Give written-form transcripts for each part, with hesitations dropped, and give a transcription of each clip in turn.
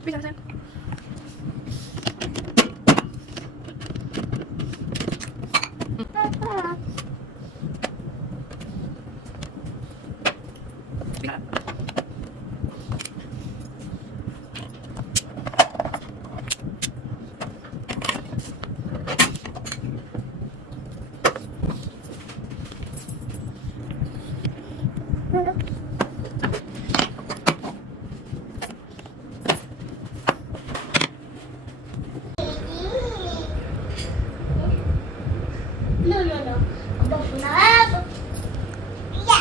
Bisa sayang. No. Abang kenapa? Ya.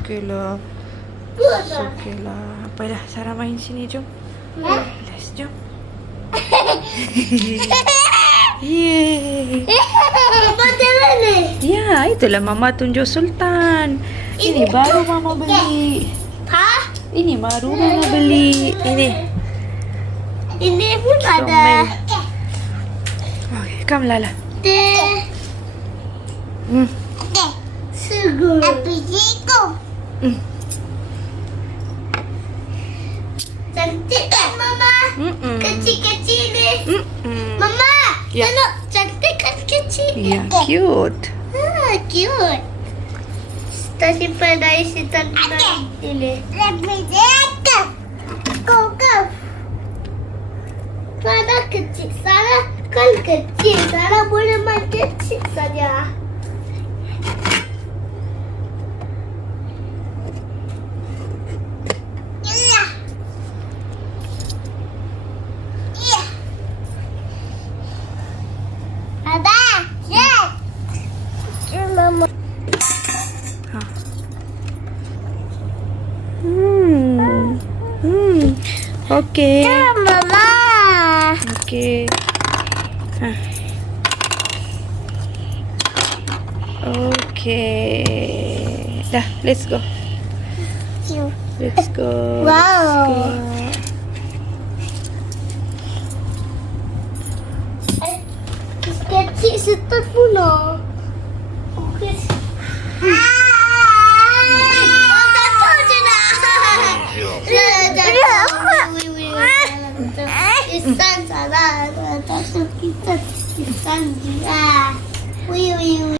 Okeylah. Okeylah. Apa dah? Sarah main sini, jom. Let's jom. Yeay. Macam mana? Ya, itulah Mama tunjuk Sultan. Ini baru Mama beli. Ha? Ini baru Mama beli. Ini pun ada. Okay, come Lala. Sungguh. Apiku. Cantik kan Mama? Kecil-kecil ni. Mama, Ya. tengok cantik kan kecil. Ya, cute. Cute. Kita simpan dari situ ini. Go. Sarah kecil. Sarah kan kecil. Sarah boleh main kecil saja. Mama. Okay. Mama. Okay. Okay. Dah, let's go. Let's go. Wow. Kecil setut pula. Isan salah. Tak kita isan dia.